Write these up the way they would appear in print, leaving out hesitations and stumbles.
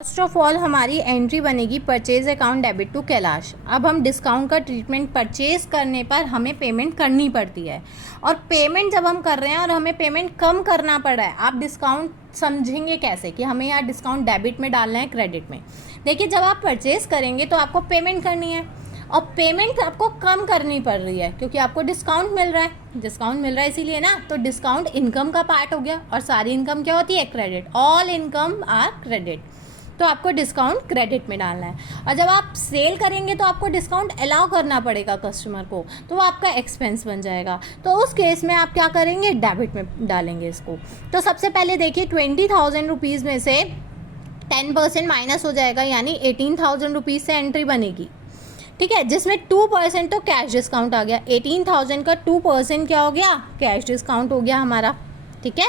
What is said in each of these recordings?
First of all हमारी entry बनेगी purchase account debit to Kailash. अब हम डिस्काउंट का ट्रीटमेंट परचेज करने पर हमें पेमेंट करनी पड़ती है, और पेमेंट जब हम कर रहे हैं और हमें पेमेंट कम करना पड़ रहा है, आप डिस्काउंट समझेंगे कैसे कि हमें यहाँ डिस्काउंट डेबिट में डालना है क्रेडिट में। देखिए, जब आप परचेज करेंगे तो आपको पेमेंट करनी है, और पेमेंट आपको कम करनी पड़ रही है क्योंकि आपको डिस्काउंट मिल रहा है। डिस्काउंट मिल रहा है इसीलिए ना, तो डिस्काउंट इनकम का पार्ट हो गया, और सारी इनकम क्या होती है? Credit. All income are credit, तो आपको डिस्काउंट क्रेडिट में डालना है। और जब आप सेल करेंगे तो आपको डिस्काउंट अलाउ करना पड़ेगा कस्टमर को, तो वो आपका एक्सपेंस बन जाएगा। तो उस केस में आप क्या करेंगे? डेबिट में डालेंगे इसको। तो सबसे पहले देखिए, 20,000 रुपीज़ में से 10% माइनस हो जाएगा, यानी 18,000 रुपीज़ से एंट्री बनेगी, ठीक है, जिसमें 2% तो कैश डिस्काउंट आ गया। 18,000 का 2% क्या हो गया? कैश डिस्काउंट हो गया हमारा, ठीक है।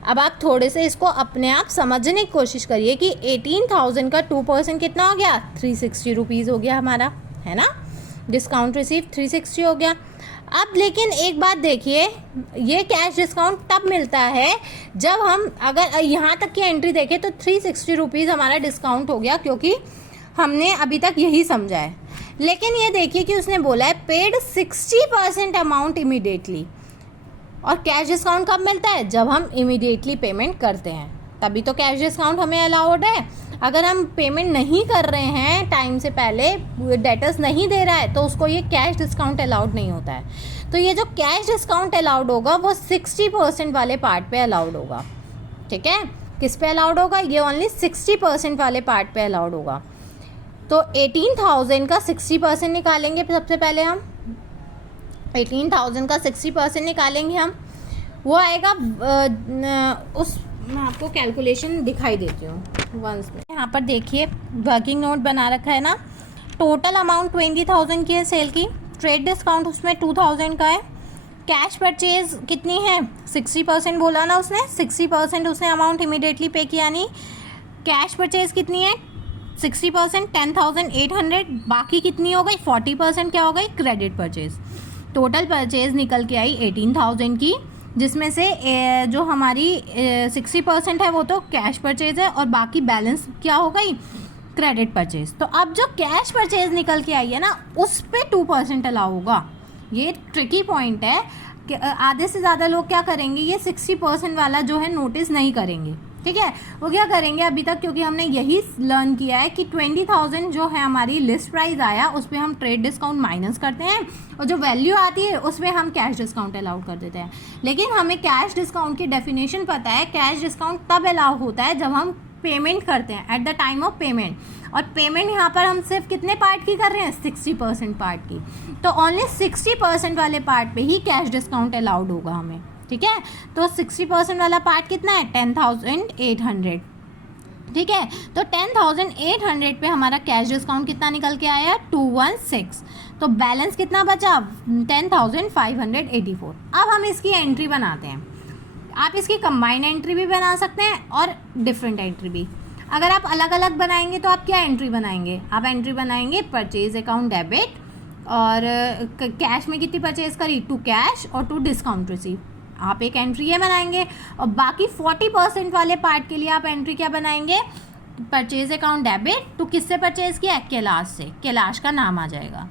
अब आप थोड़े से इसको अपने आप समझने की कोशिश करिए कि 18,000 का 2% कितना हो गया? 360 रुपीज़ हो गया हमारा, है ना। डिस्काउंट रिसीव 360 हो गया। अब लेकिन एक बात देखिए, ये कैश डिस्काउंट तब मिलता है जब हम अगर यहाँ तक की एंट्री देखें तो 360 रुपीज़ हमारा डिस्काउंट हो गया, क्योंकि हमने अभी तक यही समझा है। लेकिन ये देखिए कि उसने बोला है पेड 60% अमाउंट इमीडिएटली, और कैश डिस्काउंट कब मिलता है? जब हम इमीडिएटली पेमेंट करते हैं, तभी तो कैश डिस्काउंट हमें अलाउड है। अगर हम पेमेंट नहीं कर रहे हैं टाइम से पहले, डेटर्स नहीं दे रहा है, तो उसको ये कैश डिस्काउंट अलाउड नहीं होता है। तो ये जो कैश डिस्काउंट अलाउड होगा वो 60% वाले पार्ट पे अलाउड होगा, ठीक है। किस पे अलाउड होगा? ये ओनली 60% वाले पार्ट पे अलाउड होगा। तो 18,000 का 60% निकालेंगे सबसे पहले हम। 18,000 का 60% निकालेंगे हम, वो आएगा मैं आपको कैलकुलेशन दिखाई देती हूँ वंस में। यहाँ पर देखिए वर्किंग नोट बना रखा है ना। टोटल अमाउंट 20,000 की है सेल की, ट्रेड डिस्काउंट उसमें 2,000 का है। कैश परचेज कितनी है? 60% बोला ना उसने, 60% उसने अमाउंट इमीडिएटली पे किया, नहीं। कैश परचेज कितनी है? 60% 10,800, बाकी कितनी हो गई? 40% क्या हो गई? Credit purchase. टोटल परचेज निकल के आई 18,000 की, जिसमें से जो हमारी 60% है वो तो कैश परचेज है, और बाकी बैलेंस क्या हो गई? Credit purchase. तो अब जो कैश परचेज निकल के आई है ना, उस पे 2% अलाउ होगा। ये ट्रिकी पॉइंट है कि आधे से ज़्यादा लोग क्या करेंगे, ये 60% वाला जो है नोटिस नहीं करेंगे, ठीक है। वो क्या करेंगे अभी तक, क्योंकि हमने यही लर्न किया है कि 20,000 जो है हमारी लिस्ट प्राइस आया, उस पर हम ट्रेड डिस्काउंट माइनस करते हैं, और जो वैल्यू आती है उसमें हम कैश डिस्काउंट अलाउ कर देते हैं। लेकिन हमें कैश डिस्काउंट की डेफिनेशन पता है। कैश डिस्काउंट तब अलाउ होता है जब हम पेमेंट करते हैं, at the time of payment. और पेमेंट यहाँ पर हम सिर्फ कितने पार्ट की कर रहे हैं? 60% पार्ट की। तो ओनली 60% वाले पार्ट पे ही कैश डिस्काउंट अलाउड होगा हमें, ठीक है। तो 60% वाला पार्ट कितना है? 10,800, ठीक है। तो 10,800 पे हमारा कैश डिस्काउंट कितना निकल के आया? 216। तो बैलेंस कितना बचा? 10,584। अब हम इसकी एंट्री बनाते हैं। आप इसकी कंबाइंड एंट्री भी बना सकते हैं और डिफरेंट एंट्री भी। अगर आप अलग अलग बनाएंगे तो आप क्या एंट्री बनाएंगे? आप एंट्री बनाएंगे परचेज अकाउंट डेबिट, और कैश में कितनी परचेज करी? टू कैश और टू डिस्काउंट रिसीव। आप एक एंट्री ये बनाएंगे, और बाकी 40% वाले पार्ट के लिए आप एंट्री क्या बनाएंगे? परचेज अकाउंट डेबिट टू किससे परचेज किया? कैलाश से। कैलाश का नाम आ जाएगा।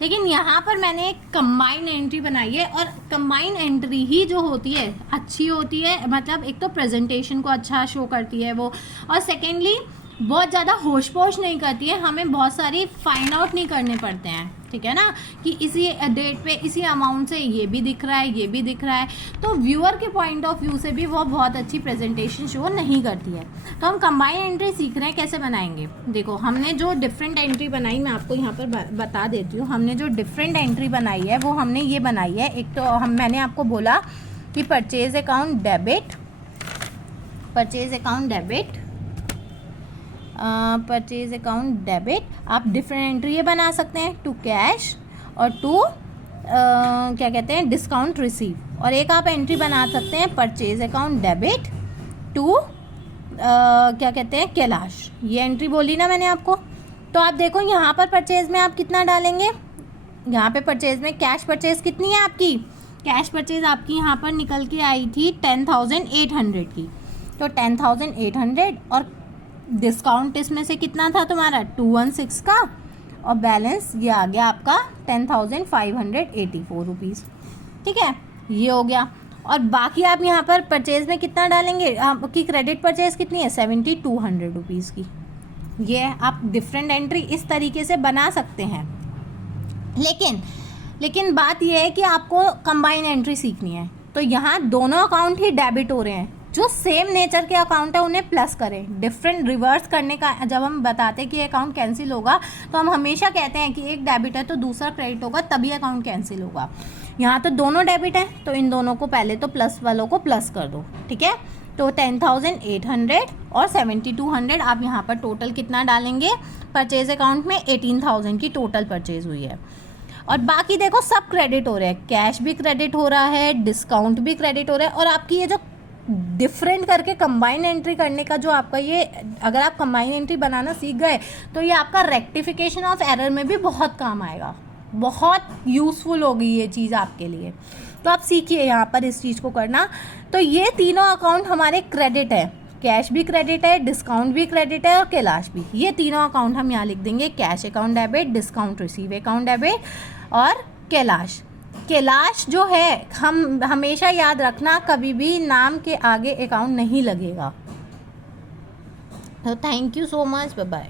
लेकिन यहाँ पर मैंने एक कंबाइंड एंट्री बनाई है, और कंबाइंड एंट्री ही जो होती है अच्छी होती है। मतलब एक तो प्रेजेंटेशन को अच्छा शो करती है वो, और सेकेंडली बहुत ज़्यादा होश पोश नहीं करती है, हमें बहुत सारी फाइंड आउट नहीं करने पड़ते हैं, ठीक है ना, कि इसी डेट पे इसी अमाउंट से ये भी दिख रहा है, ये भी दिख रहा है। तो व्यूअर के पॉइंट ऑफ व्यू से भी वो बहुत अच्छी प्रेजेंटेशन शो नहीं करती है। तो हम कंबाइंड एंट्री सीख रहे हैं, कैसे बनाएंगे। देखो, हमने जो डिफरेंट एंट्री बनाई, मैं आपको यहाँ पर बता देती हूँ। हमने जो डिफरेंट एंट्री बनाई है वो हमने ये बनाई है। एक तो मैंने आपको बोला कि purchase account debit, purchase account debit, purchase account debit. आप डिफरेंट एंट्री ये बना सकते हैं, टू कैश और टू क्या कहते हैं, डिस्काउंट रिसीव। और एक आप एंट्री बना सकते हैं परचेज अकाउंट डेबिट टू क्या कहते हैं, कैलाश। ये एंट्री बोली ना मैंने आपको। तो आप देखो यहाँ पर परचेज में आप कितना डालेंगे? यहाँ पे परचेज में कैश परचेज कितनी है आपकी? कैश परचेज आपकी यहाँ पर निकल के आई थी 10,800 की। तो 10,800 और डिस्काउंट इसमें से कितना था तुम्हारा 216 का, और बैलेंस ये आ गया आपका 10,584 रुपीज़। ठीक है, ये हो गया। और बाकी आप यहाँ पर परचेज़ में कितना डालेंगे, आपकी क्रेडिट परचेज़ कितनी है 7,200 रुपीज़ की। ये आप डिफरेंट एंट्री इस तरीके से बना सकते हैं। लेकिन बात यह है कि आपको कंबाइन एंट्री सीखनी है। तो यहाँ दोनों अकाउंट ही डेबिट हो रहे हैं, जो सेम नेचर के अकाउंट है उन्हें प्लस करें। डिफरेंट रिवर्स करने का जब हम बताते हैं कि अकाउंट कैंसिल होगा, तो हम हमेशा कहते हैं कि एक डेबिट है तो दूसरा क्रेडिट होगा, तभी अकाउंट कैंसिल होगा। यहाँ तो दोनों डेबिट है, तो इन दोनों को पहले तो प्लस वालों को प्लस कर दो। ठीक है, तो 10,800 और 7,200 आप यहाँ पर टोटल कितना डालेंगे परचेज अकाउंट में, 18,000 की टोटल परचेज हुई है। और बाकी देखो सब क्रेडिट हो रहा है, कैश भी क्रेडिट हो रहा है, डिस्काउंट भी क्रेडिट हो रहा है। और आपकी ये जो डिफरेंट करके कंबाइन एंट्री करने का जो आपका ये, अगर आप कंबाइन एंट्री बनाना सीख गए तो ये आपका रेक्टिफिकेशन ऑफ एरर में भी बहुत काम आएगा, बहुत यूज़फुल होगी ये चीज़ आपके लिए। तो आप सीखिए यहाँ पर इस चीज़ को करना। तो ये तीनों अकाउंट हमारे क्रेडिट है, कैश भी क्रेडिट है, डिस्काउंट भी क्रेडिट है और कैलाश भी। ये तीनों अकाउंट हम यहाँ लिख देंगे, cash account debit, discount receive account debit और कैलाश। कैलाश जो है हम हमेशा याद रखना, कभी भी नाम के आगे अकाउंट नहीं लगेगा। तो thank you so much, bye bye.